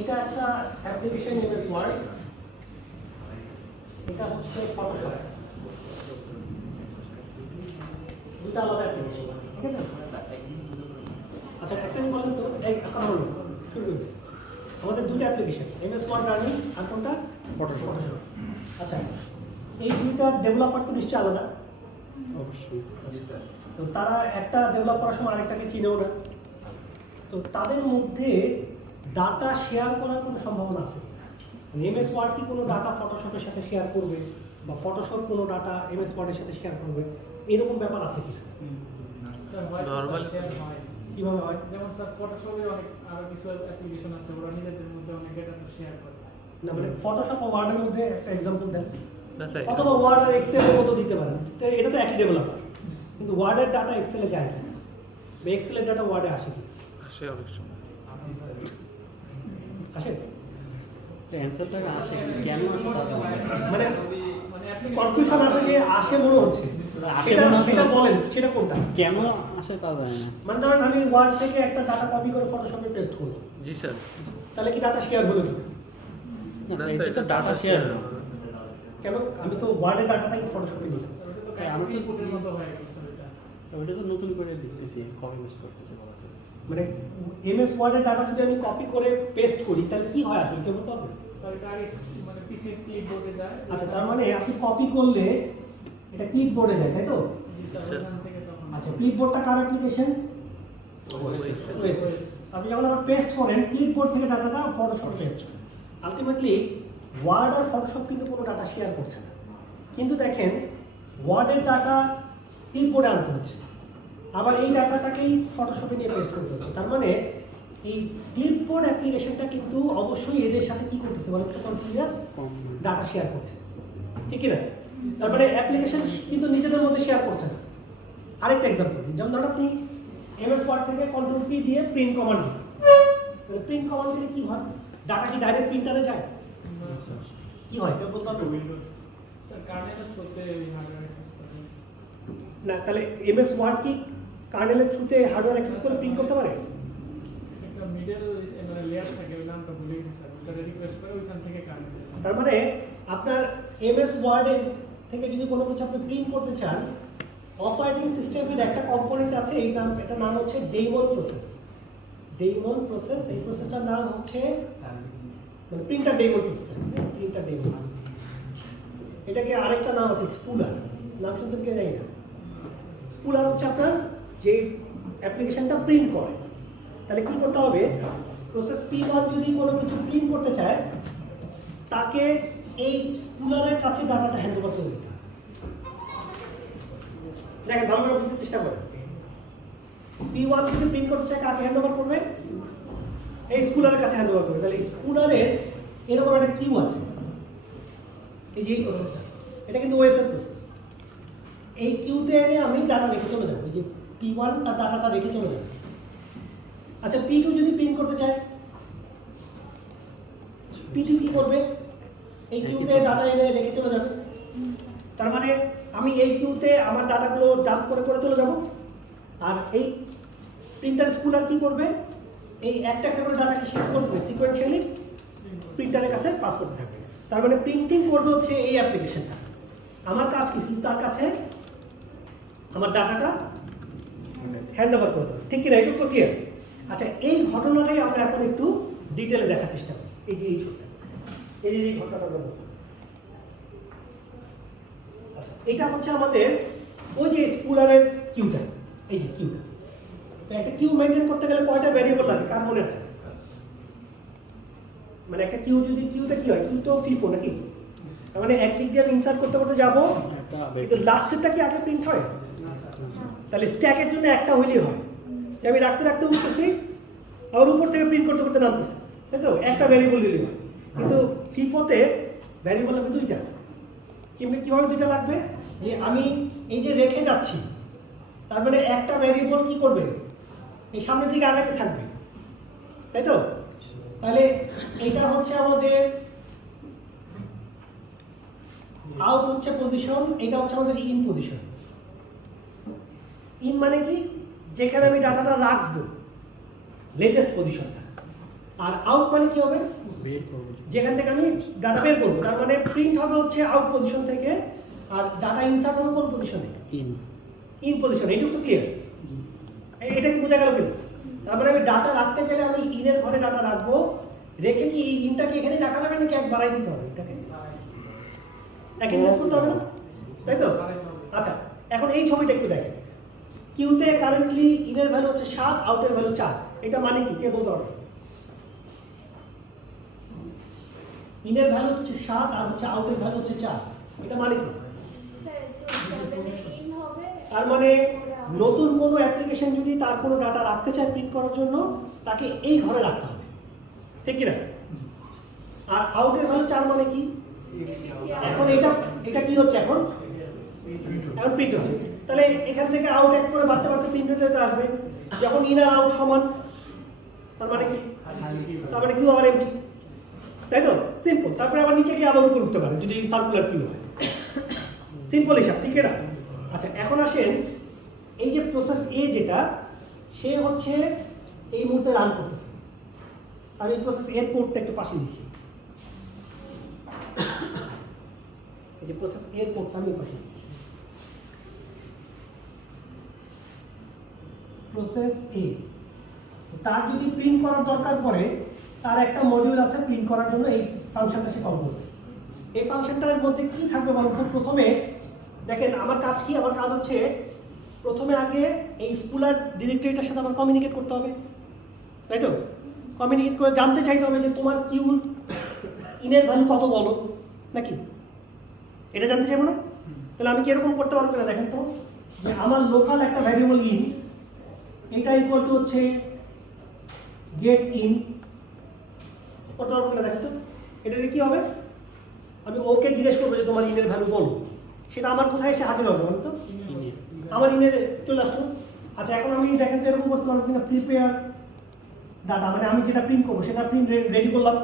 এটা একটা application MS word, এটা হচ্ছে ফটোশপ, দুটো আলাদা অ্যাপ্লিকেশন, ঠিক আছে? আচ্ছা একটা বলেন তো, এই কথা বলুন শুরু করুন। আমাদের দুটো অ্যাপ্লিকেশন, এমএস ওয়ার্ড রানিং আর কোনটা? ফটোশপ। আচ্ছা এই দুইটা ডেভেলপার তো নিশ্চয়ই আলাদা, অবশ্যই। আচ্ছা তো তারা একটা ডেভেলপ করার সময় আরেকটাকে চিনেও না, তো তাদের মধ্যে ডাটা শেয়ার করার কোনো সম্ভাবনা আছে? এমএস ওয়ার্ড কি কোনো ডাটা ফটোশপের সাথে শেয়ার করবে, বা ফটোশপ কোনো ডাটা এমএস ওয়ার্ডের সাথে শেয়ার করবে, এরকম ব্যাপার আছে কি? নরমাল কিভাবে হয়? যেমন স্যার ফটোশপে অনেক আরো কিছু অ্যাপ্লিকেশন আছে, ওরা নিজেদের মধ্যে অনেক ডেটা শেয়ার করে। না মানে ফটোশপ আর ওয়ার্ডের মধ্যে একটা এক্সাম্পল দেন, না স্যার, অথবা ওয়ার্ড আর এক্সেলের মতো দিতে পারেন, তো এটা তো একই ডেভেলপার, কিন্তু ওয়ার্ডের ডাটা এক্সেলে যায় না, বা এক্সেলের ডাটা ওয়ার্ডে আসে কি? আসে অনেক সময়। আসে? অ্যানসারটা আসে কেন আসে তা জানি না। মানে মানে কনফিউশন আছে যে আসে মনে হচ্ছে, আসে সেটা মনে হচ্ছে। সেটা বলেন, সেটা কোনটা? কেন আসে তা জানি না। মানে ধরেন আমি ওয়ার্ড থেকে একটা ডাটা কপি করে ফটোশপে পেস্ট করলাম, জি স্যার। তাহলে কি ডাটা শেয়ার হলো কি? না স্যার, এটা তো ডাটা শেয়ার না। কেন? আমি তো ওয়ার্ডের ডাটাটাই ফটোশপে দিলাম। ওটা তো স্যার, আমি তো- ইনপুটের মতো হয়ে গেছে ওটা। স্যার ওটা তো নতুন করে দেখতেছি, কপি পেস্ট করতেছে বলা যায়। মানে এমএস ওয়ার্ডের ডাটা যদি আমি কপি করে পেস্ট করি তাহলে কি হয় আসলে কেউ বলতে পারবে? স্যার এটা আগে মানে পিসি ক্লিপবোর্ডে যায়। আচ্ছা তার মানে আপনি কপি করলে এটা ক্লিপবোর্ডে যায়, তাই তো? জি স্যার, স্যার। ওখান থেকে তখন আচ্ছা ক্লিপবোর্ডটা কার অ্যাপ্লিকেশন? ওএস। আপনি যখন আবার পেস্ট করেন ক্লিপবোর্ড থেকে ডাটাটা ফটোশপ পেস্ট করেন। আলটিমেটলি ওয়ার্ড আর ফটোশপ কিন্তু কোনো ডাটা শেয়ার করছে না, কিন্তু দেখেন ওয়ার্ডের ডাটা ক্লিপবোর্ডে আনতে হচ্ছে, আবার এই ডাটাটাকেই ফটোশপে নিয়ে পেস্ট করতে হচ্ছে। তার মানে এই ক্লিপবোর্ড অ্যাপ্লিকেশনটা কিন্তু অবশ্যই এদের সাথে কি করতেছে বলেন তো, কন্টিনিউয়াস ডাটা শেয়ার করছে, ঠিক না? তার মানে অ্যাপ্লিকেশন কিন্তু নিজেদের মধ্যে শেয়ার করছে না। আরেকটা এক্সাম্পল দিই, যেমন ধরুন আপনি এমএস ওয়ার্ড থেকে কন্ট্রোল পি দিয়ে প্রিন্ট কমান্ড দিচ্ছেন, তাহলে প্রিন্ট কমান্ড দিলে কি হয়? ডাটা কি ডাইরেক্ট প্রিন্টারে যায়? কি হয় কেউ বলতে পারবে? স্যার কার্নেলের থ্রুতে ওই হার্ডওয়্যার অ্যাক্সেস করে। না, তাহলে এমএস ওয়ার্ড কি কার্নেলের থ্রুতে হার্ডওয়্যার অ্যাক্সেস করে প্রিন্ট করতে পারে? একটা মিডল মানে লেয়ার থাকে, ওই নামটা ভুলে গেছি স্যার, ওটা রিকোয়েস্ট করে ওইখান থেকে কার্নেল। তার মানে আপনার এমএস ওয়ার্ডে থেকে যদি কোনো কিছু আপনি প্রিন্ট করতে চান, অপারেটিং সিস্টেমের একটা কম্পোনেন্ট আছে, এই নাম, এটা নাম হচ্ছে ডেইমন প্রসেস। ডেইমন প্রসেস, এই প্রসেসটার নাম হচ্ছে মানে প্রিন্টার ডেইমন প্রসেস, প্রিন্টার ডেইমন প্রসেস। এটাকে আরেকটা নাম আছে স্পুলার, নাম শুনছেন কে জানি না। স্পুলার হচ্ছে আপনার যে অ্যাপ্লিকেশনটা প্রিন্ট করে, তাহলে কি করতে হবে? প্রসেস P1 যদি কোনো কিছু প্রিন্ট করতে চায়, তাকে এই স্পুলারের কাছে ডাটাটা হ্যান্ড ওভার করে দিতে হবে। দেখেন ভালো করে বুঝতে চেষ্টা করেন, P1 যদি প্রিন্ট করতে চায় কাকে হ্যান্ড ওভার করবে? এই স্পুলারের কাছে হ্যান্ড ওভার করবে। তাহলে স্পুলারের এরকম একটা কিউ আছে, এই যে এই প্রসেসটা, এটা কিন্তু ওএস এর প্রসেস। এই কিউতে এনে আমি ডাটা রেখে চলে যাবো, এই যে P1 তার ডাটাটা রেখে চলে যাবে। আচ্ছা P2 যদি প্রিন্ট করতে চায়, P2 কি করবে? এই কিউতে ডাটা এনে রেখে চলে যাবে। তার মানে আমি এই কিউতে আমার ডাটাগুলো ডাম্প করে করে চলে যাব, আর এই প্রিন্টার স্পুলার কি করবে? এই একটা একটা করে ডাটাকে শিফট করবে সিকোয়েন্সিয়ালি প্রিন্টারের কাছে পাস করতে থাকবে। তার মানে প্রিন্টিং করবে হচ্ছে এই অ্যাপ্লিকেশনটা, আমার কাজ কি? তার কাছে আমার ডাটাটা হ্যান্ড ওভার করে দেবে, ঠিক কিনা? একটু তো ক্লিয়ার? আচ্ছা এই ঘটনাটাই আমরা এখন একটু ডিটেলে দেখার চেষ্টা করি। এই যে এই ঘটনাটা বলবো। আচ্ছা এটা হচ্ছে আমাদের ওই যে স্পুলারের কিউটা, এই যে কিউটা। তো একটা কিউ মেনটেন করতে গেলে কয়টা ভ্যারিয়েবল লাগে কার মনে আছে? মানে একটা কিউ যদি, কিউতে কি হয়? কিউ তো ফিফো নাকি? তার মানে এক ক্লিক দিয়ে আমি ইনসার্ট করতে করতে যাবো, কিন্তু লাস্টেরটা কি আগে প্রিন্ট হয়? তাহলে স্ট্যাকের জন্য একটা হইলেই হয়, যে আমি রাখতে রাখতে উঠতেছি, আবার উপর থেকে প্রিন্ট করতে করতে নামতেছি, তাই তো? একটা ভ্যারিয়েবল দিলেই হয়। কিন্তু ফিফোতে ভ্যারিয়েবল লাগবে দুইটা। কিভাবে দুইটা লাগবে? যে আমি এই যে রেখে যাচ্ছি, তার মানে একটা ভ্যারিয়েবল কি করবে? এই সামনের দিকে আগাতে থাকবে, তাই তো? তাহলে এইটা হচ্ছে আমাদের আউট হচ্ছে পজিশন, এটা হচ্ছে আমাদের ইন পজিশন। ইন মানে কি? যেখানে আমি ডাটাটা রাখবো লেটেস্ট পজিশনটা, আর আউট মানে কি হবে? বের করবো। যেখান থেকে আমি ডাটা বের করবো, তার মানে প্রিন্ট হবে হচ্ছে আউট পজিশন থেকে, আর ডাটা ইনসার্ট হবে কোন পজিশনে? ইন পজিশনে। এইটুকু তো ক্লিয়ার? এটা কি বোঝা গেল কিনা? তার মানে আমি ডাটা রাখতে গেলে আমি ইনের ঘরে ডাটা রাখবো, রেখে কি এই ইনটাকে এখানে রাখা যাবে নাকি এক বাড়াই দিতে হবে? এটাকে এক ইনভেস্ট করতে হবে না, তাই তো? আচ্ছা, এখন এই ছবিটা একটু দেখেন। কিউতে কারেন্টলি ইনের ভ্যালু হচ্ছে 7, আউটের ভ্যালু 4। এটা মানে কি কে বলতে পারবে? ইনের ভ্যালু হচ্ছে 7 আর হচ্ছে আউটের ভ্যালু হচ্ছে 4। এটা মানে কি? তার মানে নতুন কোনো অ্যাপ্লিকেশন যদি তার কোনো ডাটা রাখতে চায় প্রিন্ট করার জন্য, তাকে এই ঘরে রাখতে হবে, ঠিক কি না? আর আউটের ভ্যালু 4 মানে কি? এখন এটা কি হচ্ছে? এখন প্রিন্ট হচ্ছে। তাহলে এখান থেকে আউট এক করে বাড়তে বাড়তে প্রিন্ট হতে আসবে। যখন ইন আর আউট সমান, তার মানে কি? তার মানে কিউ আবার এমটি, তাই তো? সিম্পল। তারপরে আবার নিচে গিয়ে আবার উপর উঠতে পারে যদি সার্কুলার কিউ হয়। সিম্পল হিসাব, ঠিক না? আচ্ছা, এখন আসেন এই যে প্রসেস এ, যেটা সে হচ্ছে এই মুহূর্তে রান করতেছে। আমি প্রসেস এর কোডটা একটু পাশে লিখি। এই যে প্রসেস এর কোডটা আমি পাশে লিখি। প্রসেস এ, তার যদি প্রিন্ট করার দরকার পড়ে, তার একটা মডিউল আছে প্রিন্ট করার জন্য, এই ফাংশনটা সে কল করবে। এই ফাংশনটার মধ্যে কি থাকবে বলতো? প্রথমে দেখেন আমার কাজ কি? আমার কাজ হচ্ছে প্রথমে আগে এই স্পুলার ডিরেক্টরিটার সাথে আমার কমিউনিকেট করতে হবে, তাই তো? কমিউনিকেট করে জানতে চাইতে হবে যে তোমার কিউর ইনের ভ্যালু কত বলো, নাকি? এটা জানতে চাইবো না? তাহলে আমি কি এরকম করতে পারবো না? দেখেন তো, যে আমার লোকাল একটা ভ্যারিয়েবল ইন, এটা ইকুয়াল টু হচ্ছে গেট ইন করতে পারবো না? দেখেন তো, এটা দিয়ে কি হবে? আমি ওকে জিজ্ঞেস করবো যে তোমার ইনের ভ্যালু বলো, সেটা আমার কোথায় এসে হাজির হবে বলতো? আমার ইনের চলে আসলো। আচ্ছা, এখন আমি দেখেন তো এরকম করতে পারবো কিনা? প্রিপেয়ার ডাটা, মানে আমি যেটা প্রিন্ট করবো সেটা প্রিন্ট রেডি করলাম,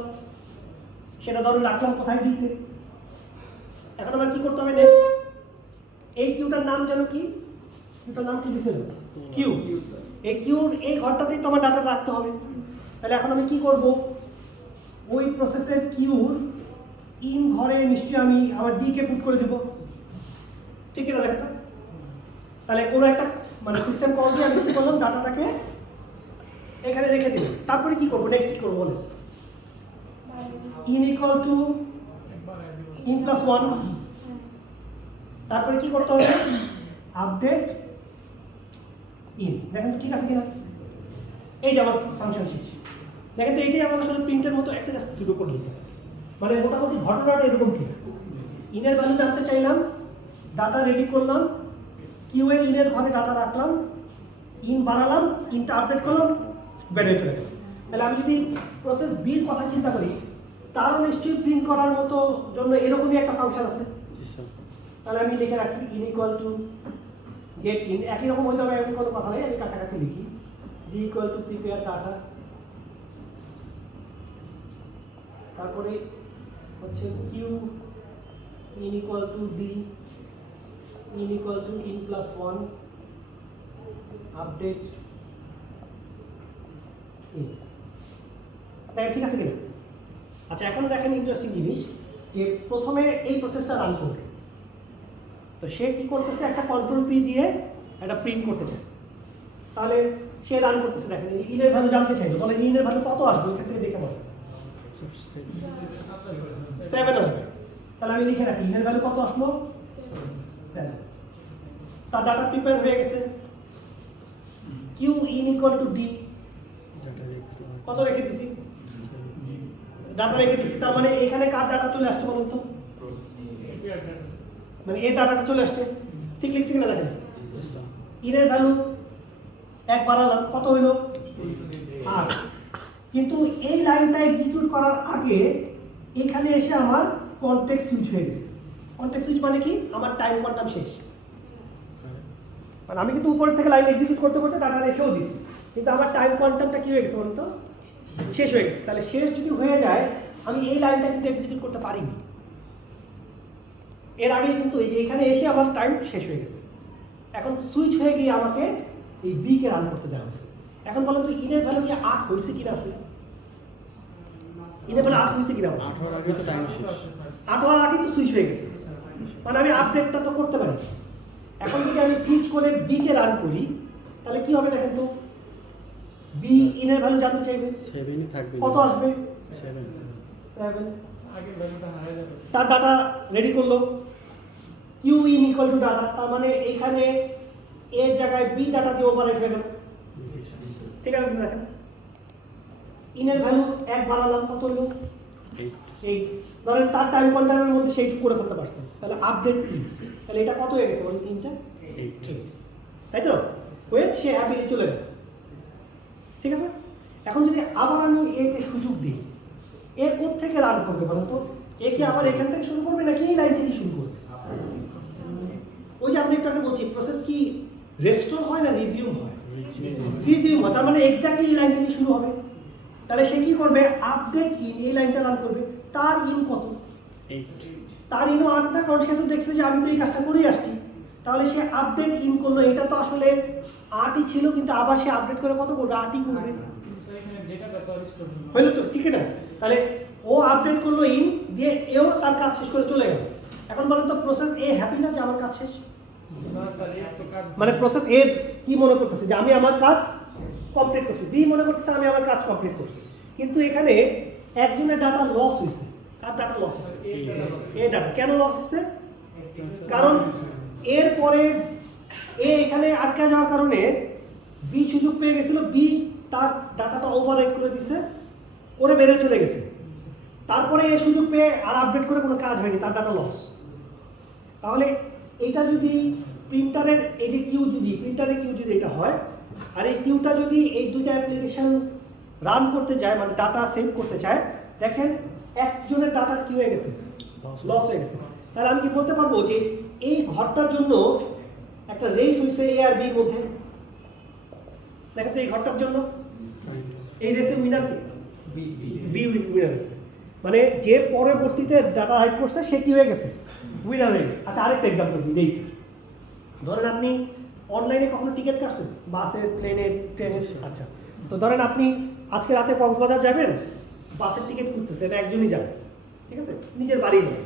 সেটা ধরো রাখলাম কোথায়? ডিতে। এখন আমার কি করতে হবে নেক্সট? এই কিউটার নাম যেন কি? কিউটার নাম কি দিয়েছিল? কিউ। এই কিউর এই ঘরটাতেই তোমার ডাটা রাখতে হবে। তাহলে এখন আমি কি করব? ওই প্রসেসের কিউর ইন ঘরে নিশ্চয়ই আমি আমার ডি কে পুট করে দেবো, ঠিক না? দেখো তো, তাহলে কোনো একটা মানে সিস্টেম কল দিয়ে আমি কি করলাম? ডাটাটাকে এখানে রেখে দিলাম। তারপরে কি করবো? নেক্সট কি করবো বলে? In equal to in plus 1। তারপরে কি করতে হবে? Update in. দেখেন তো ঠিক আছে কিনা? এই যে আমার ফাংশন শেষ। দেখেন তো, এইটাই আমার আসলে প্রিন্টের মতো একটা জাস্ট শুরু করে দিতে, মানে মোটামুটি ঘটনাটা এরকম কি? ইনের ভ্যালু জানতে চাইলাম, ডাটা রেডি করলাম, কিউ এর ইনের ঘরে ডাটা রাখলাম, ইন বাড়ালাম, ইনটা আপডেট করলাম, বেরিয়ে চলে গেল। তাহলে আমি যদি প্রসেস বির কথা চিন্তা করি, তারও নিশ্চয়ই প্রিন্ট করার মতো জন্য এরকমই একটা ফাংশন আছে। তাহলে আমি লিখে রাখি in equal to get in. একই রকম হইতে হবে এমন কোনো কথা নেই, আমি কাছাকাছি লিখি D equal to prepare data, তারপরে হচ্ছে Q in equal to D in equal to in plus 1 update in. তাই ঠিক আছে কিনা? আচ্ছা, এখন দেখেন ইন্টারেস্টিং জিনিস, যে প্রথমে এই প্রসেসটা রান করবে, তো সে কি করতেছে? একটা কন্ট্রোল পি দিয়ে একটা প্রিন্ট করতে চায়। তাহলে সে রান করতেছে, দেখেন ইনের ভ্যালু জানতে চাইলো, বলে ইনের ভ্যালু কত আসবে? এখান থেকে দেখে বলো 7 আসবে। তাহলে আমি লিখে রাখি ইনের ভ্যালু কত আসলো? 7। তার ডাটা প্রিপেয়ার হয়ে গেছে। Q in equal to D, কত রেখে দিছি? ডাটা রেখে দিছি। তার মানে এখানে কার ডাটা চলে আসছে বলুন তো? মানে এই ডাটাটা চলে আসছে, ঠিক লিখছি কিনা? দেখেন ইনের ভ্যালু 1 বাড়ালাম, কত হইলো? 8। কিন্তু এই লাইনটা এক্সিকিউট করার আগে এখানে এসে আমার কনটেক্সট সুইচ হয়ে গেছে। কনটেক্সট সুইচ মানে কি? আমার টাইম কোয়ান্টাম শেষ। মানে আমি কিন্তু উপর থেকে লাইন এক্সিকিউট করতে করতে ডাটা রেখেও দিছি, কিন্তু আমার টাইম কোয়ান্টামটা কি হয়ে গেছে বলুন তো? শেষ হয়ে গেছে। তাহলে শেষ যদি হয়ে যায়, আমি এই লাইনটা কিন্তু এক্সিকিউট করতে পারিনি। এর আগে কিন্তু এই যে এখানে এসে আমার টাইম শেষ হয়ে গেছে। এখন সুইচ হয়ে গিয়ে আমাকে এই বি কে রান করতে দেওয়া হয়েছে। এখন বলেন তো ইনের ভ্যালু কি 8 হয়েছে কিনা? আসলে ইনেবল আপ হয়েছে কিনা 18 আগে তো টাইম শেষ। 18 আগে তো সুইচ হয়ে গেছে, মানে আমি আপডেটটা তো করতে পারি। এখন যদি আমি সুইচ করে বি কে রান করি তাহলে কি হবে দেখেন তো, বি ইনের ভ্যালু জানতে চাইবে, 7 ই থাকবে। কত আসবে 7 7। আগের ভ্যালুটা হারিয়ে যাবে। তার ডাটা রেডি করলো, Q in equal to data, তার মানে এইখানে এর জায়গায় বি ডাটা দিয়ে ওভাররাইট হয়ে গেল, ঠিক আছে দেখেন ইনের ভ্যালু 1 বাড়ালাম, কত হলো 8। ধরেন তার টাইম কোয়ান্টামের মধ্যে সেইটুকু করে ফেলতে পারছেন, তাহলে আপডেট কি, তাহলে এটা কত হয়ে গেছে বলুন 3টা 8, তাই তো হয়ে সে হ্যাপিলি চলে গেল, ঠিক আছে। এখন যদি আবার আমি একে সুযোগ দিই, এ কোথ থেকে রান করবে বলুন তো, এ কি আবার এখান থেকে শুরু করবে নাকি এই লাইন থেকে শুরু করবে? ওই যে আপনি একটু আগে বলছি প্রসেস কি রেস্টোর হয় না রিজিউম হয়? রিজিউম হয়, তার মানে এক্স্যাক্টলি এই লাইন থেকে শুরু হবে। তাহলে সে কি করবে, আপডেট ইন এই লাইনটা রান করবে, তার ইন কত 8। তার ইনও 8 না, কারণ সে তো দেখছে যে আমি তো এই কাজটা করেই আসছি, তাহলে সে আপডেট ইন করলো, এটা তো আসলে 8ই ছিল কিন্তু আবার সে আপডেট করে কত করবে 8ই করবে, এখানে ডেটাটা তো রিস্টোর হলো। হইলো তো, ঠিক না? তাহলে ও আপডেট করলো ইন দিয়ে, এও তার কাজ শেষ করে চলে গেল। এখন বলেন তো প্রসেস এ হ্যাপি না যে আমার কাজ শেষ? না স্যার, এই তো কাজ মানে প্রসেস এ কি মনে করতেছে যে আমি আমার কাজ কমপ্লিট করছি, বি মনে করতেছে আমি আমার কাজ কমপ্লিট করছি, কিন্তু এখানে একজনের ডাটা লস হয়েছে। কার ডাটা লস হয়েছে? এ ডাটা। কেন লস হচ্ছে? কারণ এর পরে এ এখানে আটকে যাওয়ার কারণে বি সুযোগ পেয়ে গেছিল, বি তার ডাটাটা ওভাররাইট করে দিছে, করে বেরিয়ে চলে গেছে। তারপরে এই সুযোগ পেয়ে আর আপডেট করে কোনো কাজ হয়নি, তার ডাটা লস। তাহলে এইটা যদি প্রিন্টারের এই যে কিউ, যদি প্রিন্টারের কিউ যদি এটা হয়, আর এই কিউটা যদি এই দুইটা অ্যাপ্লিকেশন রান করতে যায়, মানে ডাটা সেভ করতে চায়, দেখেন একজনের ডাটা কি হয়ে গেছে, লস হয়ে গেছে। তাহলে আমি কি বলতে পারবো যে এই ঘরটার জন্য একটা রেস হয়েছে এ আর বির মধ্যে? দেখেন তো এই ঘরটার জন্য এই রেসের উইনার কে? বি উইনার হয়েছে, মানে যে পরবর্তীতে ডাটা হাইড করছে সে কি হয়ে গেছে, উইনার হয়ে গেছে। আচ্ছা আরেকটা এক্সাম্পল দিই রেস। ধরেন আপনি অনলাইনে কখনো টিকিট কাটছেন, বাসের, প্লেনের, ট্রেনের? আচ্ছা, তো ধরেন আপনি আজকে রাতে কক্সবাজার যাবেন, বাসের টিকিট খুঁজতেছেন, একজনই যাবেন, ঠিক আছে, নিজের বাড়ি যাবেন।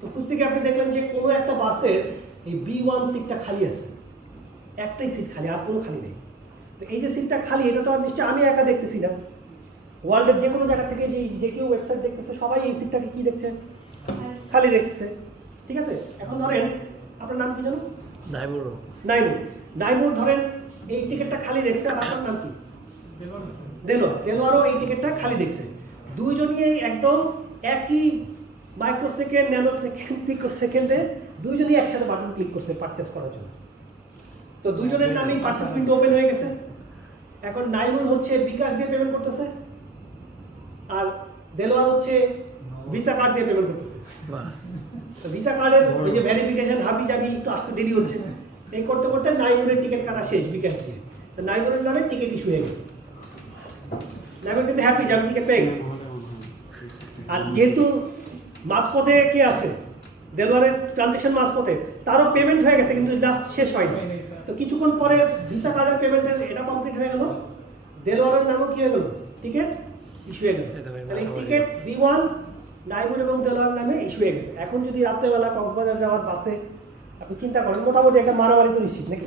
তো খুঁজতে গিয়ে আপনি দেখলেন যে কোনো একটা বাসের এই B1 সিটটা খালি আছে, একটাই সিট খালি, আর কোনো খালি নেই। তো এই যে সিটটা খালি, এটা তো আর নিশ্চয়ই আমি একা দেখতেছি না, ওয়ার্ল্ডের যে কোনো জায়গা থেকে যে কেউ ওয়েবসাইট দেখতেছে সবাই এই সিটটাকে কি দেখছে, খালি দেখছে, ঠিক আছে। এখন ধরেন আপনার নাম কি জানো? নাইমুর। নাইমুর ধরেন এই টিকিটটা খালি দেখছে, আর আপনার নাম কি? দেওয়া আছে। দেলোয়ারও এই টিকিটটা খালি দেখছে। দুইজনই এই একদম একই মাইক্রোসেকেন্ড, ন্যানো সেকেন্ড, পিকো সেকেন্ডে দুইজনই একসাথে বাটন ক্লিক করছে পারচেস করার জন্য। তো দুইজনের নামেই পারচেস উইন্ডো ওপেন হয়ে গেছে। এখন নাইমুর হচ্ছে বিকাশ দিয়ে পেমেন্ট করতেছে, আর দেলোয়ার হচ্ছে ভিসা কার্ড দিয়ে পেমেন্ট করতেছে। তো ভিসা কার্ডের ওই যে ভেরিফিকেশন হাবি যাবি একটু আসতে দেরি হচ্ছে, এই করতে করতে নাইমুরের টিকিট কাটা শেষ বিকাশ দিয়ে। তো নাইমুরের নামে টিকিট ইস্যু হয়ে গেছে, নাইমুর কিন্তু হ্যাপি যে আমি টিকিট পেয়ে গেছি। আর যেহেতু মাঝপথে কে আছে, দেলোয়ারের ট্রানজ্যাকশন মাঝপথে, তারও পেমেন্ট হয়ে গেছে কিন্তু জাস্ট শেষ হয়নি। তো কিছুক্ষণ পরে ভিসা কার্ডের পেমেন্টের এটা কমপ্লিট হয়ে গেল, দেলোয়ারের নামও কি হয়ে গেল, টিকিট ইস্যু হয়ে গেল। তাহলে এই টিকিট B1 নাইমুর এবং দেলোয়ারের নামে ইস্যু হয়ে গেছে। এখন যদি রাত্রেবেলা কক্সবাজার যাওয়ার বাসে আপনি চিন্তা করেন, মোটামুটি একটা মারামারি তো নিশ্চিত নাকি,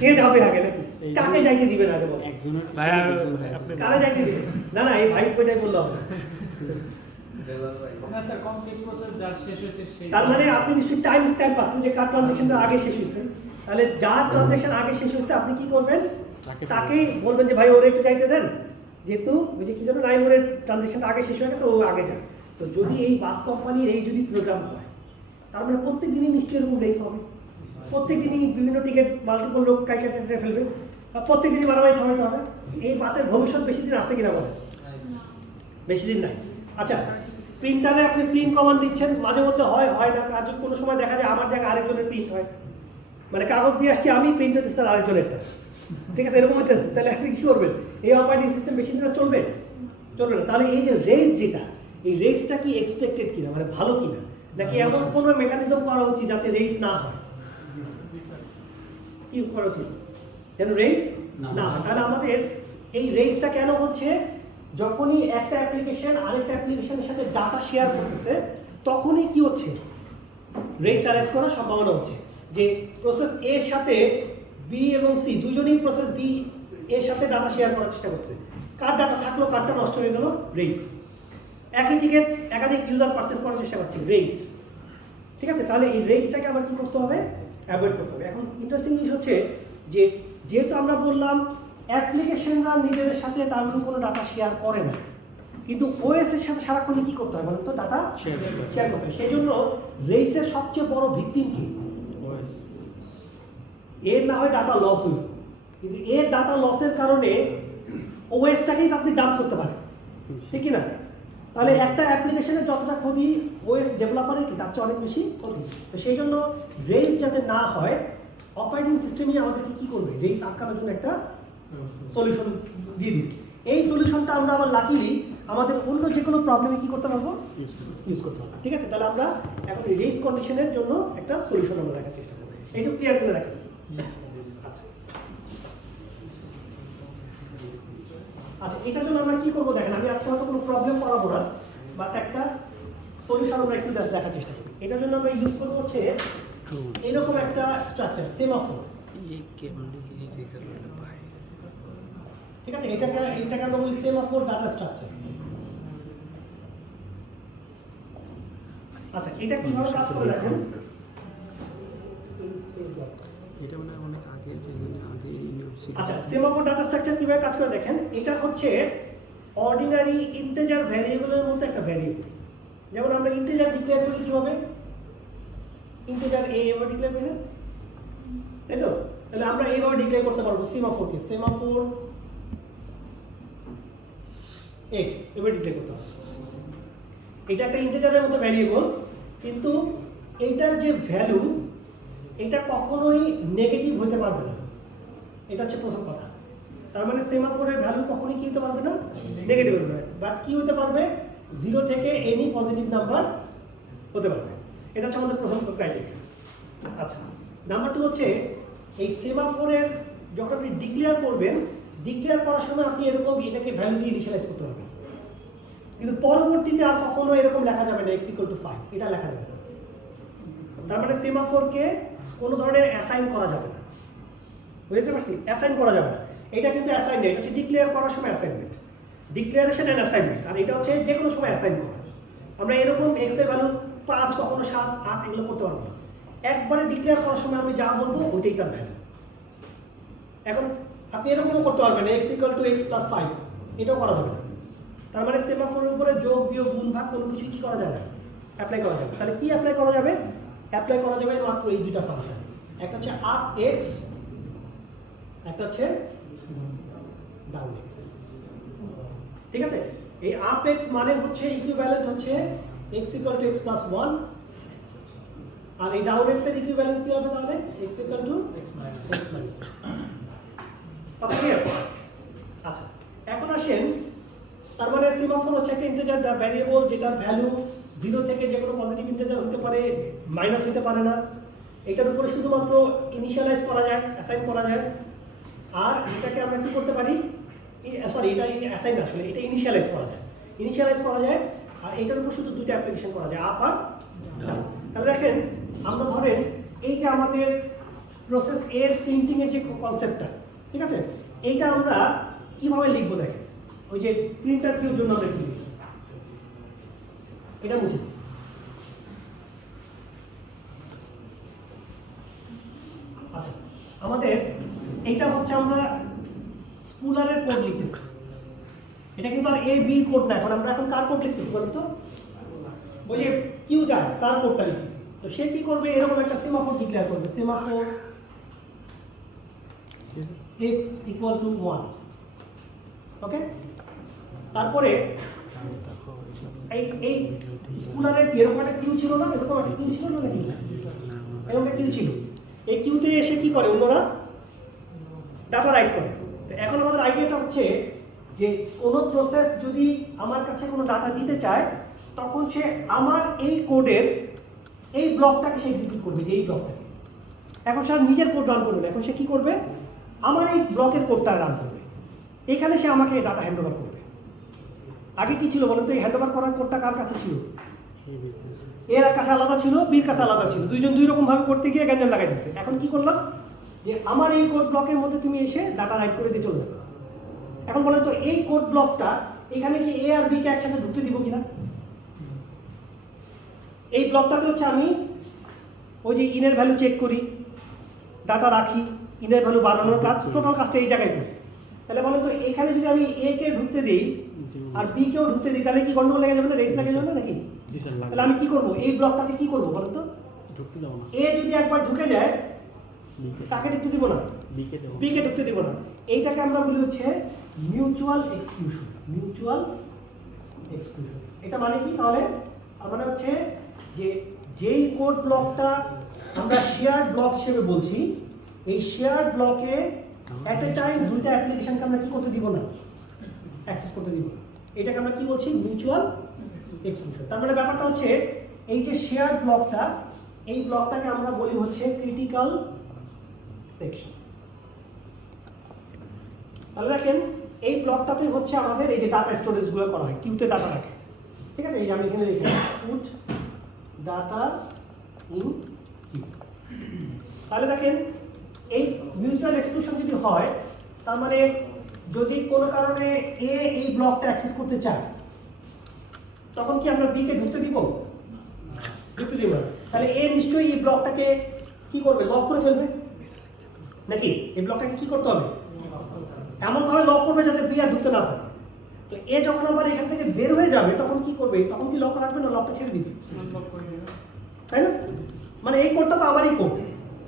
কে যাবে আগে নাকি, কাকে যাইতে দিবেন আগে বলেন, একজনের ভাইয়া, কারে যাইতে দিবেন? না না, এই ভাই ওইটাই বললো হবে। না স্যার, কমপ্লিট প্রসেস যার শেষ হয়েছে সেই। তার মানে আপনি নিশ্চয়ই টাইম স্ট্যাম্প পাচ্ছেন যে কার ট্রানজ্যাকশনটা আগে শেষ হয়েছে। তাহলে যার ট্রানজ্যাকশন আগে শেষ হয়েছে আপনি কি করবেন, তাকেই বলবেন যে ভাই ওরে একটু যাইতে দেন, যেহেতু ওই যে কি জন্য নাইমুরের ট্রানজ্যাকশনটা আগে শেষ হয়ে গেছে, ও আগে যান। তো যদি এই বাস কোম্পানির এই যদি প্রোগ্রাম হয়, তার মানে প্রত্যেক দিনই নিশ্চয়ই এরকম রেস হবে, প্রত্যেক দিনই বিভিন্ন টিকিট মাল্টিপল লোক কাইকে ফেলবে, বা প্রত্যেক দিনই মারামারি থামাইতে হবে। এই বাসের ভবিষ্যৎ বেশি দিন আছে কিনা বলেন? বেশি দিন নাই। আচ্ছা, প্রিন্টারে আপনি প্রিন্ট কমান্ড দিচ্ছেন, মাঝে মধ্যে হয় না, কাজ কোনো সময় দেখা যায় আমার জায়গায় আরেকজনের প্রিন্ট হয়, মানে কাগজ দিয়ে আসছি আমি, প্রিন্ট দিচ্ছি তার আরেকজনেরটা, ঠিক আছে, এরকম হচ্ছে। তাহলে আপনি কি করবেন? এই অপারেটিং সিস্টেম বেশি দিন চলবে না। তাহলে এই যে রেস, যেটা এই রেসটা কি এক্সপেক্টেড কিনা, মানে ভালো কিনা, নাকি এমন কোনো মেকানিজম করা উচিত যাতে রেস না হয়? কি করা উচিত যেন রেস না হয়? তাহলে আমাদের এই রেসটা কেন হচ্ছে, যখনই একটা অ্যাপ্লিকেশন আরেকটা অ্যাপ্লিকেশনের সাথে ডাটা শেয়ার করতেছে তখনই কি হচ্ছে, রেস অ্যারেঞ্জ করার সম্ভাবনা হচ্ছে যে প্রসেস এ এর সাথে বি এবং সি দুজনেই প্রসেস বি এর সাথে ডাটা শেয়ার করার চেষ্টা করছে। কার ডাটা থাকলো, কারটা নষ্ট হয়ে গেল, রেস। একই টিকেট একাধিক ইউজার পারচেস করার চেষ্টা করছে, রেস। ঠিক আছে, তাহলে এই রেসটাকে আবার কি করতে হবে, অ্যাভয়েড করতে হবে। এখন ইন্টারেস্টিং জিনিস হচ্ছে যে যেহেতু আমরা বললাম অ্যাপ্লিকেশনরা নিজেদের সাথে তেমন কোনো ডাটা শেয়ার করে না, কিন্তু ওএস এর সাথে সারাক্ষণ কি করতে হয় বলুন তো, ডাটা শেয়ার করতে হয়। সেই জন্য রেসের সবচেয়ে বড় ভিকটিম কি, এর না হয় ডাটা লস হইল, কিন্তু এর ডাটা লসের কারণে ওএসটাকেই আপনি ডাম্প করতে পারেন, ঠিক কি না? তাহলে একটা অ্যাপ্লিকেশনের যতটা ক্ষতি ওএস ডেভেলপারের কি তার চেয়ে অনেক বেশি ক্ষতি। তো সেই জন্য রেস যাতে না হয় অপারেটিং সিস্টেমই আমাদেরকে কি করবে, রেস আটকানোর জন্য একটা সলিউশন দিয়ে দিবে। এই সলিউশনটা আমরা আবার লাকিলি আমাদের অন্য যে কোনো প্রবলেমে কি করতে পারবো, ইউজ করতে পারবো। ঠিক আছে, তাহলে আমরা এখন রেস কন্ডিশনের জন্য একটা সলিউশন আমরা দেখার চেষ্টা করবো। এইটুকু ক্লিয়ার করে দেখেন। আচ্ছা, এটার জন্য আমরা কি করবো দেখেন, আমি আজকে হয়তো কোনো প্রবলেম করাবো না, বাট একটা সলিউশন আমরা একটু জাস্ট দেখার চেষ্টা করি। এটার জন্য আমরা ইউজ করবো হচ্ছে এরকম একটা স্ট্রাকচার, সেমাফোর। ঠিক আছে, এটাকে আমরা বলি সেমাফোর ডাটা স্ট্রাকচার। আচ্ছা, এটা কিভাবে কাজ করে দেখেন। এটা মানে অনেক আগে আচ্ছা, সেমাফোর ডাটা স্ট্রাকচার কিভাবে কাজ করে দেখেন। এটা হচ্ছে অর্ডিনারি ইন্টিজার ভ্যারিয়েবলের মতো একটা ভ্যারিয়েবল। যেমন আমরা ইন্টিজার ডিক্লেয়ার করি কিভাবে, ইন্টিজার এ এভাবে ডিক্লেয়ার করি না, তাই তো? তাহলে আমরা এইভাবে ডিক্লেয়ার করতে পারবো সেমাফোরকে, সেমাফোর এক্স এভাবে ডিক্লেয়ার করতে হবে। এটা একটা ইন্টিজারের মতো ভ্যারিয়েবল, কিন্তু এইটার যে ভ্যালু এটা কখনোই নেগেটিভ হতে পারবে না। এটা হচ্ছে প্রথম কথা। তার মানে সেমাফোরের ভ্যালু কখনোই কি হতে পারবে না, নেগেটিভ হতে পারবে, বাট কি হতে পারবে, 0 থেকে এনি পজিটিভ নাম্বার হতে পারবে। এটা হচ্ছে আমাদের প্রথম ক্রাইটেরিয়া। আচ্ছা, নাম্বার 2 হচ্ছে এই সেমাফোরের যখন আপনি ডিক্লেয়ার করবেন, ডিক্লেয়ার করার সময় আপনি এরকম এটাকে ভ্যালু দিয়ে ইনিশিয়ালাইজ করতে পারবেন, কিন্তু পরবর্তীতে আর কখনো এরকম লেখা যাবে না x = 5, এটা লেখা যাবে না। তার মানে সেমাফোরকে কোনো ধরনের অ্যাসাইন করা যাবে না, বুঝতে পারছি? অ্যাসাইন করা যাবে না। এটা কিন্তু অ্যাসাইন না, এটা হচ্ছে ডিক্লেয়ার করার সময় অ্যাসাইনমেন্ট, ডিক্লারেশন অ্যান্ড অ্যাসাইনমেন্ট। আর এটা হচ্ছে যে কোনো সময় অ্যাসাইন করা। আমরা এরকম x এর ভ্যালু 5, কখনো 7, 8 এগুলো করতে পারবো না। একবারে ডিক্লেয়ার করার সময় আমি যা বলবো ওইটাই তার ভ্যালু। এখন আপনি এরকমও করতে পারবেন x = x + 5, এটাও করা যাবে না। তার মানে সেমাফোরের উপরে যোগ বিয়োগ গুণ ভাগ কোনো কিছু কি করা যাবে না, অ্যাপ্লাই করা যাবে। তাহলে কি অ্যাপ্লাই করা যাবে, অ্যাপ্লাই করা যাবে মাত্র এই দুইটা ফাংশন, একটা হচ্ছে up(x), একটা হচ্ছে down(x). ঠিক আছে, এই up(x) মানে হচ্ছে ইকুইভ্যালেন্ট হচ্ছে x = x + 1, আর এই down(x) এর ইকুইভ্যালেন্ট কি হবে তাহলে x = x - 1। কথা ক্লিয়ার? আচ্ছা, এখন আসেন, তার মানে সেমাফোর হচ্ছে একটা ইন্টিজার ভ্যারিয়েবল যেটার ভ্যালু 0 থেকে যে কোনো পজিটিভ ইন্টিজার হতে পারে, মাইনাস হতে পারে না। এটার উপরে শুধুমাত্র ইনিশিয়ালাইজ করা যায়, অ্যাসাইন করা যায়। আর এটাকে আমরা কি করতে পারি, সরি এটা অ্যাসাইন আসলে, এটা ইনিশিয়ালাইজ করা যায়, ইনিশিয়ালাইজ করা যায়। আর এটার উপর শুধু দুইটা অ্যাপ্লিকেশন করা যায়, আপ আর ডাউন। তাহলে দেখেন, আমরা ধরেন এই যে আমাদের প্রসেস এর প্রিন্টিং এর যে কনসেপ্টটা, ঠিক আছে, এইটা আমরা কিভাবে লিখবো দেখেন। ওই যে প্রিন্টার কিউর জন্য আমরা কি লিখি, এটা মুছে দিই। আচ্ছা, আমাদের এইটা হচ্ছে আমরা স্পুলারের কোড লিখতেছি, এটা কিন্তু আর এ বি কোড না। এখন কার কোড লিখতেছি বলুন তো, ওই যে কিউ যায় তার কোডটা লিখতেছি। তো সে কি করবে, এরকম একটা সেমাফোর ডিক্লেয়ার করবে, সেমাফোর x = 1, ওকে। তারপরে এই স্পুলারের এরকম একটা কিউ ছিল না, এরকম একটা কিউ ছিল না নাকি, এরকম একটা কিউ ছিল। এই কিউতে এসে কি করে, অন্যরা ডাটা রাইট করে। তো এখন আমাদের আইডিয়াটা হচ্ছে যে কোনো প্রসেস যদি আমার কাছে কোনো ডাটা দিতে চায়, তখন সে আমার এই কোডের এই ব্লকটাকে সে এক্সিকিউট করবে, যে এই ব্লকটাকে। এখন সে নিজের কোড রান করবে না, এখন সে কি করবে, আমার এই ব্লকের কোডটা রান করবে। এখানে সে আমাকে ডাটা হ্যান্ড ওভার করবে। আগে কি ছিল বলেন তো, এই হ্যান্ড ওভার করার কোডটা কার কাছে ছিল? এর কাছে আলাদা ছিল, বির কাছে আলাদা ছিল, দুইজন দুই রকম ভাবে করতে গিয়ে গ্যাঞ্জাম লাগাই দিচ্ছে। এখন কি করলাম যে আমার এই কোড ব্লকের মধ্যে তুমি এসে ডাটা রাইট করে দিয়ে চলে যাবে। এখন বলেন তো এই কোড ব্লকটা এখানে কি এ আর বি কে একসাথে ঢুকতে দিব কিনা? এই ব্লকটাতে হচ্ছে আমি ওই যে ইনের ভ্যালু চেক করি, ডাটা রাখি, ইনের ভ্যালু বাড়ানোর কাজ, টোটাল কাজটা এই জায়গায় করি। তাহলে বলেন তো এখানে যদি আমি এ কে ঢুকতে দিই আর বি কেও ঢুকতে দিই, তাহলে কি গন্ডগোল লেগে যাবে না, রেস লেগে যাবে না নাকি? জি স্যার, তাহলে আমি কি করব, এই ব্লকটাতে কি করব বলেন তো? ঢুকতে দাও না, এ যদি একবার ঢুকে যায় তাকে ঢুকতে দিব না, বিকে দাও, বি কে ঢুকতে দিব না। এইটাকে আমরা বলি হচ্ছে মিউচুয়াল এক্সক্লুশন। মিউচুয়াল এক্সক্লুশন এটা মানে কি তাহলে? তার মানে হচ্ছে যে যেই কোড ব্লকটা আমরা শেয়ার্ড ব্লক হিসেবে বলছি, এই শেয়ার্ড ব্লকে অ্যাট এ টাইম দুইটা অ্যাপ্লিকেশনকে আমরা কি করতে দিব না, অ্যাক্সেস করতে দিব না। এটাকে আমরা কি বলছি? Mutual exclusion. তার মানে ব্যাপারটা হচ্ছে এই যে শেয়ার্ড ব্লকটা, এই ব্লকটাকে আমরা বলি হচ্ছে ক্রিটিক্যাল সেকশন। তাহলে দেখেন এই ব্লকটাতে হচ্ছে আমাদের এই যে ডাটা স্টোরেজগুলো করা হয়, কিউতে ডাটা রাখে, ঠিক আছে? এই যে আমি এখানে লিখি পুট ডাটা ইন কিউ। তাহলে দেখেন এই মিউচুয়াল এক্সক্লুশন যদি হয়, তার মানে যদি কোনো কারণে এ এই ব্লকটা অ্যাক্সেস করতে চায়, তখন কি আমরা বি কে ঢুকতে দিব? ঢুকতে দিব না। তাহলে এ নিশ্চয়ই এই ব্লকটাকে কি করবে? লক করে ফেলবে নাকি? এই ব্লকটাকে কি করতে হবে? এমনভাবে লক করবে যাতে বি আর ঢুকতে না পারে। তো এ যখন আবার এখান থেকে বের হয়ে যাবে তখন কি করবে? তখন কি লক রাখবে না লকটা ছেড়ে দিবে, আনলক করে দিবে। তাই না? মানে এই কোডটা তো আমারই কোড,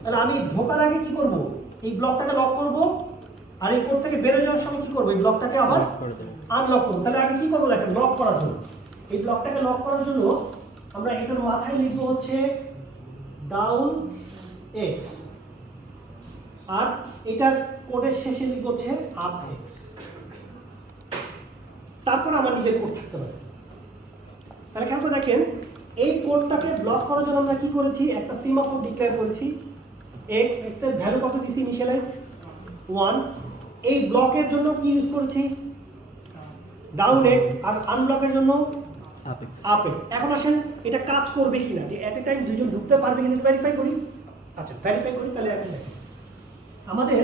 তাহলে আমি ঢোকার আগে কি করব? এই ব্লকটাকে লক করব, আর এই কোড থেকে বের যাওয়ার সময় কি করব? এই ব্লকটাকে আবার করে দেবো। আনলক করব। তাহলে আমি কি করবো দেখেন, লক করার জন্য এই ব্লকটাকে লক করার জন্য আমরা এটার মাথায় লিখবো হচ্ছে ডাউন এক্স, আর এটার কোডের শেষে লিখবো হচ্ছে আপ এক্স। তারপর আমার নিজের কোড থাকতে পারে। তাহলে খেয়াল করে দেখেন এই কোডটাকে ব্লক করার জন্য আমরা কি করেছি? একটা সিমাফোর ডিক্লেয়ার করেছি। এক্স এর ভ্যালু কত দিছি? ইনিশিয়ালাইজ 1। এই ব্লকের জন্য কি ইউজ করেছি? ডাউন এক্স, আর আনব্লকের জন্য আপেক্স। Up x. এখন আসেন এটা কাজ করবে কিনা, যে এট এ টাইম দুইজন ঢুকতে পারবে কিনা ভেরিফাই করি। আচ্ছা ভেরিফাই করি। তাহলে এখন দেখেন আমাদের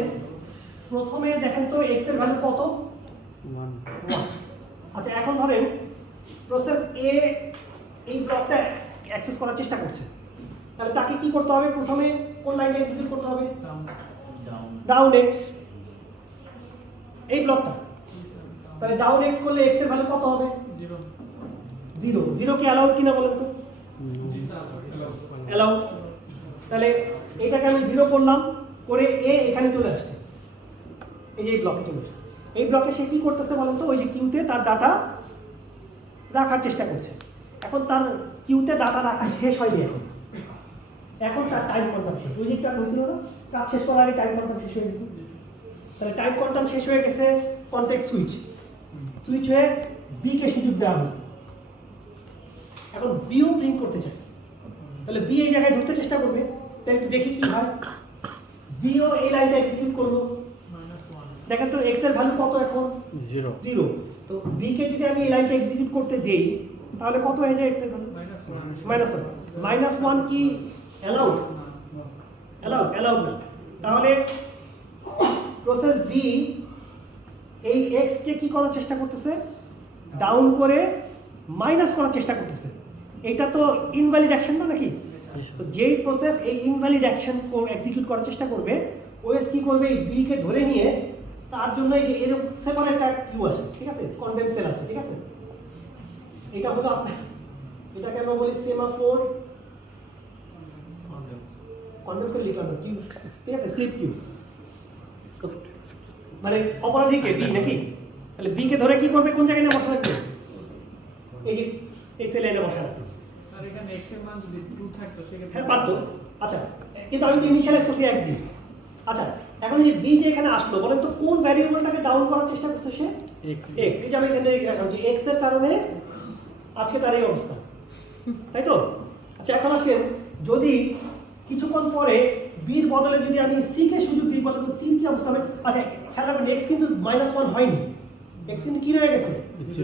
প্রথমে দেখেন তো এক্স এর ভ্যালু কত? 1। 1। আচ্ছা এখন ধরেন প্রসেস এ এই ব্লকটা অ্যাক্সেস করার চেষ্টা করছে, তাহলে তাকে কি করতে হবে? প্রথমে কোন লাইনে এক্সিকিউট করতে হবে? ডাউন এক্স, এই ব্লকটা। তাহলে ডাউন এক্স করলে এক্স এর ভ্যালু কত হবে? 0 0। 0 কি অ্যালাউড কিনা বলেন তো? জি স্যার অ্যালাউড। তাহলে এটাকে আমি 0 করলাম, করে এ এখানে চলে আসছে, এই যে এই ব্লকে চলে আসছে। এই ব্লকে সে কি করতেছে বলেন তো? ওই যে কিউতে তার ডাটা রাখার চেষ্টা করছে। এখন তার কিউতে ডাটা রাখা শেষ হয়নি, এখন তার টাইম কোয়ান্টাম শেষ। ওই যে একটা হয়েছিল না, কাজ শেষ করার আগে টাইম কোয়ান্টাম শেষ হয়ে গেছে। তাহলে টাইম কোয়ান্টাম শেষ হয়ে গেছে, কনটেক্সট সুইচ হয়ে বি কে সুযোগ দেওয়া হয়েছে। এখন বিও প্রিন্ট করতে চায়, তাহলে বি এই জায়গায় ঢুকতে চেষ্টা করবে। তাহলে একটু দেখি কি হয়। বিও এই লাইনটা এক্সিকিউট করলো। -1 দেখেন তো এক্স এর ভ্যালু কত এখন? 0। 0। তো বি কে যদি আমি এই লাইনটা এক্সিকিউট করতে দেই, তাহলে কত হয়ে যায় এক্স এর ভ্যালু? -1 -1 কি অ্যালাউড? অ্যালাউড না। তাহলে প্রসেস বি এই এক্স কে কি করার চেষ্টা করতেছে? ডাউন করে মাইনাস করার চেষ্টা করতেছে। এটা তো ইনভ্যালিড অ্যাকশন না নাকি? তো যেই প্রসেস এই ইনভ্যালিড অ্যাকশন এক্সিকিউট করার চেষ্টা করবে, ওএস কি করবে? এই বি কে ধরে নিয়ে তার জন্য এই যে এরকম সেপারেট একটা কিউ আছে, ঠিক আছে? কন্ডেম সেল আছে, ঠিক আছে? এটা হলো আপনার, এটাকে আমরা বলি সেমাফোর কন্ডেম সেল লিখলাম না, কিউ, ঠিক আছে? Sleep Q. মানে অপরাধীকে বি নাকি? তাহলে বি কে ধরে কি করবে? কোন জায়গায় না বসা রাখবে? এই যে এই সেলে এনে বসা রাখবে। স্যার এখানে x এর মান যদি 2 থাকতো সেক্ষেত্রে হ্যাঁ পারতো। আচ্ছা কিন্তু আমি তো ইনিশিয়ালাইজ করছি 1 দিয়ে। আচ্ছা এখন এই বি যে এখানে আসলো, বলেন তো কোন ভ্যারিয়েবলটাকে ডাউন করার চেষ্টা করছে সে? x। এক্স। এই যে আমি এখানে লিখে রাখলাম যে এক্স এর কারণে আজকে তার এই অবস্থা, তাই তো? আচ্ছা এখন আসেন যদি কিছুক্ষণ পরে বির বদলে যদি আমি সি কে সুযোগ দিই, বলেন তো সি কি অবস্থা হবে? আচ্ছা খেয়াল রাখবেন এক্স কিন্তু -1 হয়নি, এক্স কিন্তু কি রয়ে গেছে?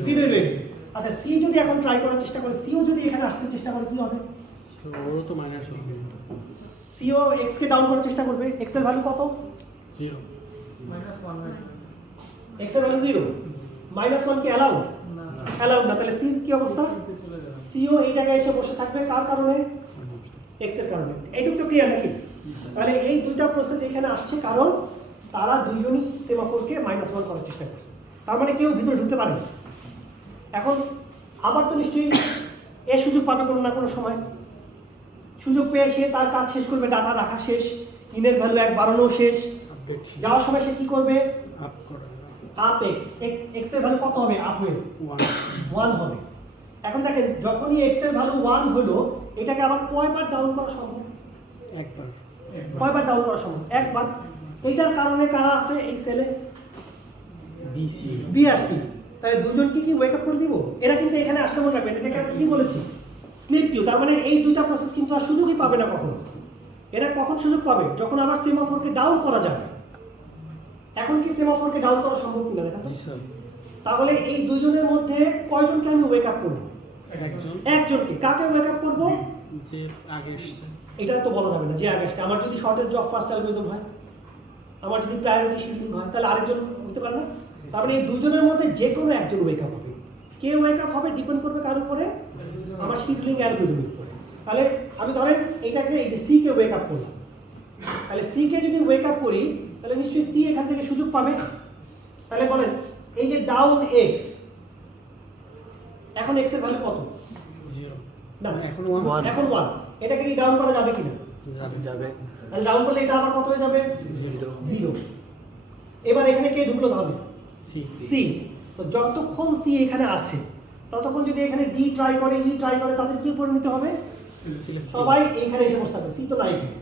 0 রয়ে গেছে। আচ্ছা সি যদি এখন ট্রাই করার চেষ্টা করে, সিও যদি এখানে আসতে চেষ্টা করে কি হবে? ওরও তো মাইনাস হবে, সিও এক্স কে ডাউন করার চেষ্টা করবে, এক্স এর ভ্যালু কত? 0 -1 এক্স এর ভ্যালু 0, -1 কি অ্যালাউড? না অ্যালাউড না, তাহলে সি কি অবস্থা? কিন্তু চলে যাবে সিও এই জায়গায় এসে বসে থাকবে কার কারণে? এক্স এর কারণে। এইটুকু তো ক্লিয়ার নাকি? তাহলে এই দুইটা প্রসেস এখানে আসছে কারণ তারা দুইজনই সেমাফোরকে -1 করার চেষ্টা করছে, তার মানে কেউ ভিতরে ঢুকতে পারে না। এখন আবার তো নিশ্চয়ই এ সুযোগ পাবে কোনো না কোনো সময়, সুযোগ পেয়ে সে তার কাজ শেষ করবে, ডাটা রাখা শেষ, ইনের ভ্যালু 1 বাড়ানো শেষ, যাওয়ার সময় সে কি করবে? আপ করা আপ এক্স, এক্স এর ভ্যালু কত হবে? আপ হয়ে 1 হবে। এখন দেখেন যখনই এক্স এর ভ্যালু 1 হলো, এটাকে আবার কয়বার ডাউন করা সম্ভব? একবার কয়বার ডাউন করা সম্ভব? একবার। এইটার কারণে কারা আছে এই সেলে? বিসি বি আর সি। তাহলে দুজনকে কি ওয়েক আপ করে দিব? এরা কিন্তু এখানে আসতে মনে রাখবেন, এটাকে আমি কি বলেছি? Sleep Q. তার মানে এই দুইটা প্রসেস কিন্তু আর সুযোগই পাবে না কখনো। এরা কখন সুযোগ পাবে? যখন আবার সেমাফোরকে ডাউন করা যাবে। এখন কি সেমাফোরকে ডাউন করা সম্ভব কিনা দেখা জি স্যার, তাহলে এই দুজনের মধ্যে কয়জনকে আমি ওয়েক আপ করবো? একজন একজনকে। কাকে ওয়েক আপ করবো? যে আগে এসছে, এটা তো বলা যাবে না যে আগে আসছে। আমার যদি শর্টেজ জব ফার্স্ট অ্যালগরিদম হয়, আমার যদি প্রায়োরিটি শিডিউলিং হয়, তাহলে আরেকজন হতে পারে না? তার মানে এই দুজনের মধ্যে যে কোনো একজন ওয়েক আপ হবে। কে ওয়েক আপ হবে ডিপেন্ড করবে কার উপরে? আমার শিডিউলিং অ্যালগরিদমের উপরে। তাহলে আমি ধরেন এটাকে এই যে সি কে ওয়েক আপ করলাম, তাহলে সি কে যদি ওয়েক আপ করি তাহলে নিশ্চয়ই সি এখান থেকে সুযোগ পাবে। তাহলে বলেন এই যে ডাউন এক্স, এখন এক্স এর ভ্যালু কত? 0 না এখন One. এখন 1। এটাকে কি ডাউন করা যাবে কিনা? যাবে তাহলে ডাউন করলে এটা আবার কত হয়ে যাবে? 0 0। এবার এখানে কে ঢুকলো তাহলে? C C. তো যতক্ষণ সি এখানে আছে ততক্ষণ যদি এখানে ডি ট্রাই করে, ই ট্রাই করে, তাদের কি পরিণত হবে? সবাই এইখানে এসে বসতে হবে, সি তো নাই এখানে।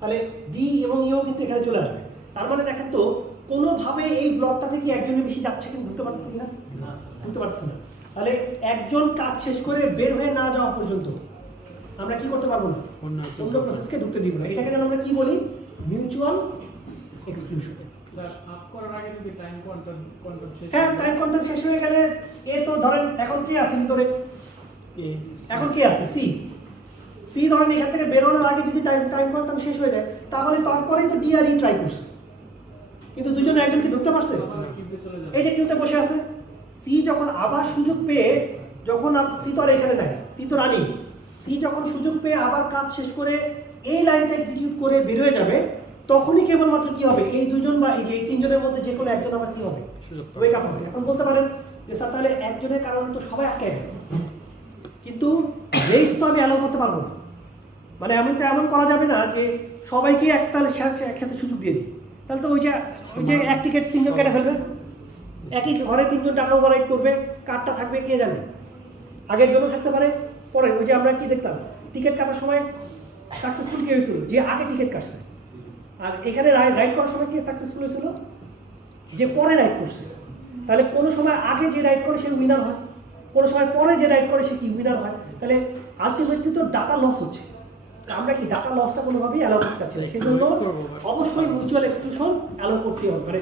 তাহলে ডি এবং ইও কিন্তু এখানে চলে আসবে। তার মানে দেখেন তো কোনোভাবে এই ব্লকটা থেকে একজনের বেশি যাচ্ছে কিন্তু বুঝতে পারতেছি কিনা? বুঝতে পারতেছি না। তাহলে একজন কাজ শেষ করে বের হয়ে না যাওয়া পর্যন্ত আমরা কি করতে পারবো না? অন্য প্রসেসকে ঢুকতে দিব না। এটাকে যেন আমরা কি বলি? Mutual exclusion. স্যার আপ করার আগে যদি টাইম কোয়ান্টাম শেষ হ্যাঁ, টাইম কোয়ান্টাম শেষ হয়ে গেলে এ তো ধরেন এখন কি আছে ভিতরে? এখন কি আছে? সি। সি ধরেন এখান থেকে বেরোনোর আগে যদি টাইম কোয়ান্টাম শেষ হয়ে যায় তাহলে তারপরেই তো ডি আর ই ট্রাই করছে, কিন্তু দুজনে একজন কি ঢুকতে পারছে? কিন্তু চলে যাবে এই যে কিউতে বসে আছে। সি যখন আবার সুযোগ পেয়ে, যখন সি তো আর এখানে নাই, সি তো রানিং, সি যখন সুযোগ পেয়ে আবার কাজ শেষ করে এই লাইনটা এক্সিকিউট করে বের হয়ে যাবে, তখনই কেবলমাত্র কি হবে? এই দুজন বা এই যে এই তিনজনের মধ্যে যে কোনো একজন আবার কি হবে? ওয়েক আপ হবে। এখন বলতে পারেন যে স্যার তাহলে একজনের কারণে তো সবাই আটকে যাবে, কিন্তু রেস তো আমি অ্যালাউ করতে পারবো না। মানে এমন করা যাবে না যে সবাইকে একসাথে সুযোগ দিয়ে দিই, তাহলে তো ওই যে এক টিকিট তিনজন কেটে ফেলবে, একই ঘরে তিনজন টাকা ওভাররাইড করবে, কার্ডটা থাকবে কে জানে, আগের জন্য থাকতে পারে পরে। ওই যে আমরা কি দেখতাম টিকিট কাটার সময় সাকসেসফুল কে হয়েছিল? যে আগে টিকিট কাটছে। আর এখানে রাইড করার সময় কে সাকসেসফুল হয়েছিল? যে পরে রাইড করছে। তাহলে কোনো সময় আগে যে রাইড করে সে উইনার হয়, কোনো সময় পরে যে রাইড করে সে কি উইনার হয়। তাহলে আলটিমেটলি তো ডাটা লস হচ্ছে। আমরা কি ডাটা লসটা কোনোভাবেই অ্যালাউ করতে চাচ্ছি না, সেই জন্য অবশ্যই মিউচুয়াল এক্সক্লুশন অ্যালাউ করতে হবে। মানে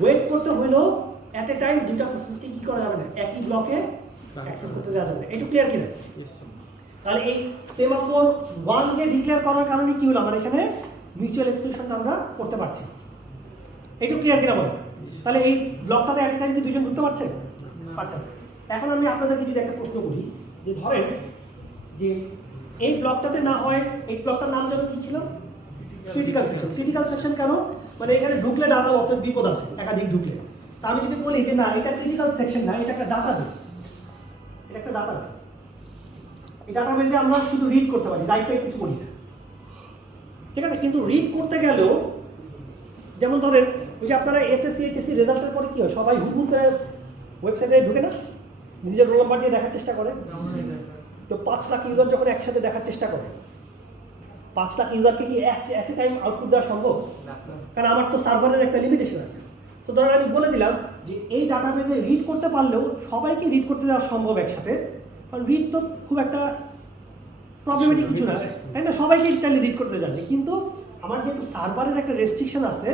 ওয়েট করতে হইলেও অ্যাট এ টাইম দুইটা প্রসেসকে কি করা যাবে না, একই ব্লকে অ্যাক্সেস করতে দেওয়া যাবে না। একটু ক্লিয়ার কিনা? তাহলে এই সেমাফোর 1 কে ডিক্লেয়ার করার কারণে কি হলো? আমার এখানে মিউচুয়াল এক্সক্লুশনটা আমরা করতে পারছি। একটু ক্লিয়ার কিনা বলেন? তাহলে এই ব্লকটাতে অ্যাট এ টাইম কি দুজন ঢুকতে পারছে? পারছে না। এখন আমি আপনাদেরকে যদি একটা প্রশ্ন করি যে ধরেন যে এই ব্লকটাতে না হয়, এই ব্লকটার নাম যেন কি ছিল? Critical section. ক্রিটিক্যাল সেকশন কেন? মানে এখানে ঢুকলে ডাটা লসের বিপদ আছে, একাধিক ঢুকলে। তা আমি যদি বলি যে না এটা ক্রিটিক্যাল সেকশন না, এটা একটা ডাটাবেস, এটা একটা ডাটাবেস। এই ডাটাবেসে আমরা শুধু রিড করতে পারি, রাইট টাইপ কিছু করি না, ঠিক আছে? কিন্তু রিড করতে গেলেও যেমন ধরেন ওই যে আপনারা এসএসসি এইচএসসি রেজাল্টের পরে কি হয়? সবাই হুড় করে ওয়েবসাইটে ঢুকে না, নিজের রোল নাম্বার দিয়ে দেখার চেষ্টা করে। তো 5 লাখ ইউজার যখন একসাথে দেখার চেষ্টা করে, 5 লাখ ইউজারকে কি এট এ টাইম আউটপুট দেওয়া সম্ভব? কারণ আমার তো সার্ভারের একটা লিমিটেশন আছে। তো ধরেন আমি বলে দিলাম যে এই ডাটাবেসে রিড করতে পারলেও সবাইকে রিড করতে দেওয়া সম্ভব একসাথে, কারণ রিড তো খুব একটা প্রবলেমেটিক কিছু না, তাই না? সবাইকে চাইলে রিড করতে জানি, কিন্তু আমার যেহেতু সার্ভারের একটা রেস্ট্রিকশন আছে,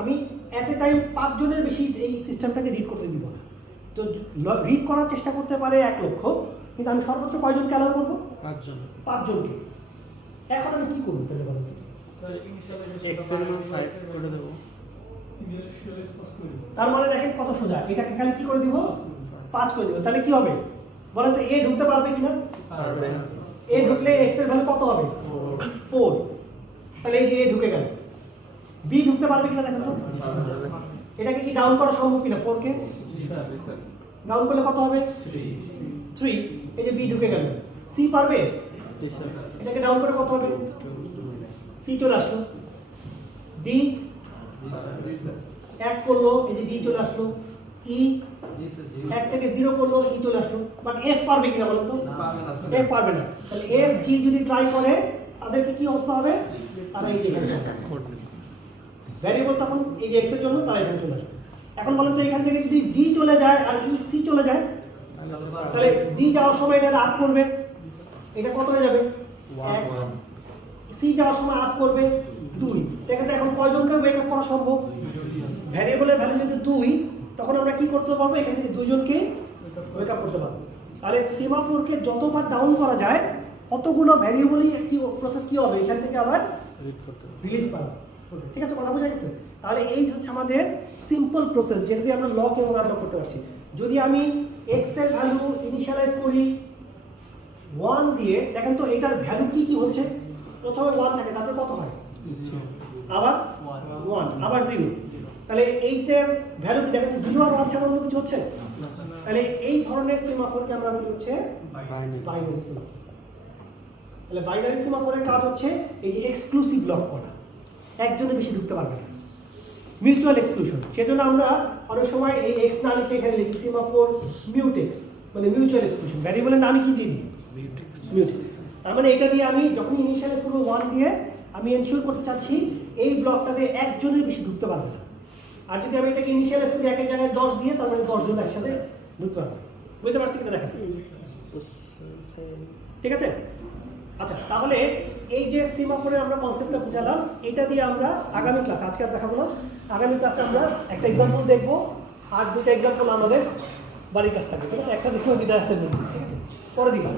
আমি অ্যাট এ টাইম 5 জনের বেশি এই সিস্টেমটাকে রিড করতে দিব না। তো তো রিড করার চেষ্টা করতে পারে 1 লক্ষ, কিন্তু আমি সর্বোচ্চ কয়জনকে অ্যালাউ করবো? 5 জন। 5 জনকে। এখন আমি কি করবো তাহলে বলুন? স্যার ইনিশিয়ালাইজেশন X এর মান 5 করে দেব। তার মানে দেখেন কত সোজা, এটাকে খালি কি করে দিব? 5 করে দিব। তাহলে কি হবে বলেন তো? এ ঢুকতে পারবে কিনা? পারবে। এ ঢুকলে x এর ভ্যালু কত হবে? 4। তাহলে এই যে এ ঢুকে গেল। বি ঢুকতে পারবে কিনা দেখেন তো? এটাকে কি ডাউন করা সম্ভব কিনা 4 কে? ডাউন করলে কত হবে? 3। এই যে বি ঢুকে গেল। সি পারবে? জি স্যার। এটাকে ডাউন করে কত হবে? সি চলে আসলো। ডি 1 করলো, এই যে ডি চলে আসলো। ই 1 থেকে 0 করলো, ই চলে আসলো। বাট এফ পারবে কিনা বলুন তো? এফ পারবে না। তাহলে এফ জি যদি ট্রাই করে তাদেরকে কি অবস্থা হবে? তারা এই যে ভ্যারিয়েবল তখন এই যে এক্স এর জন্য তারা এখানে চলে আসবে। এখন বলেন তো এখান থেকে যদি ডি চলে যায় আর ই সি চলে যায়, তাহলে ডি যাওয়ার সময় এটা আপ করবে, এটা কত হয়ে যাবে? 1। সি যাওয়ার সময় আপ করবে 2। দেখেন তো এখন কয়জনকে ওয়েক আপ করা সম্ভব? ভ্যারিয়েবলের ভ্যালু যদি 2, তখন আমরা কি করতে পারবো? এখান থেকে 2 জনকে ওয়েক আপ করতে পারবো। তাহলে সেমাফোরকে যতবার ডাউন করা যায় অতগুলো ভ্যারিয়েবলই কি প্রসেস কি হবে? এখান থেকে আবার রিড করতে হবে। রিলিজ পাবো। ঠিক আছে, কথা বোঝা গেছে? তাহলে এই হচ্ছে আমাদের সিম্পল প্রসেস, যেটা দিয়ে আমরা লক এবং আনলক করতে পারছি। যদি আমি এক্স এর ভ্যালু ইনিশিয়ালাইজ করি 1 দিয়ে, দেখেন তো এটার ভ্যালু কি কি হচ্ছে? প্রথমে 1 থাকে, তারপরে কত হয়? আবার 1, আবার 0। তাহলে এইটার ভ্যালু কি? দেখেন তো 0 আর 1 ছাড়া অন্য কিছু হচ্ছে? তাহলে এই ধরনের সেমাফোরকে আমরা বলি হচ্ছে বাইনারি সেমাফোর। তাহলে বাইনারি সেমাফোরের কাজ হচ্ছে এই যে এক্সক্লুসিভ লক করা, একজনের বেশি ঢুকতে পারবে না, মিউচুয়াল এক্সক্লুশন। সেজন্য আমরা অনেক সময় এই এক্স না লিখে এখানে লিখি সেমাফোর মিউটেক্স, মানে মিউচুয়াল এক্সক্লুশন। ভ্যারিয়েবলের নামই কি দিয়ে দিই? মিউটেক্স। তার মানে এটা দিয়ে আমি যখন ইনিশিয়ালাইজ করব 1 দিয়ে, আমি এনশিওর করতে চাচ্ছি এই ব্লকটাতে একজনের বেশি ঢুকতে পারবে না। আর যদি আমি এটাকে ইনিশিয়ালাইজ করি একের জায়গায় 10 দিয়ে, তার মানে 10 জন একসাথে ঢুকতে পারবে। বুঝতে পারছি কিনা দেখেন? ঠিক আছে? আচ্ছা, তাহলে এই যে সেমাফোরের আমরা কনসেপ্টটা বুঝালাম, এটা দিয়ে আমরা আগামী ক্লাস, আজকে আর দেখাবো না, আগামী ক্লাসে আমরা একটা এক্সাম্পল দেখবো, আর 2টা এক্সাম্পল আমাদের বাড়ির কাছ থাকবে। ঠিক আছে? একটা দেখবো, 2টা আসতে বলবো। ঠিক আছে? পরে দিলাম।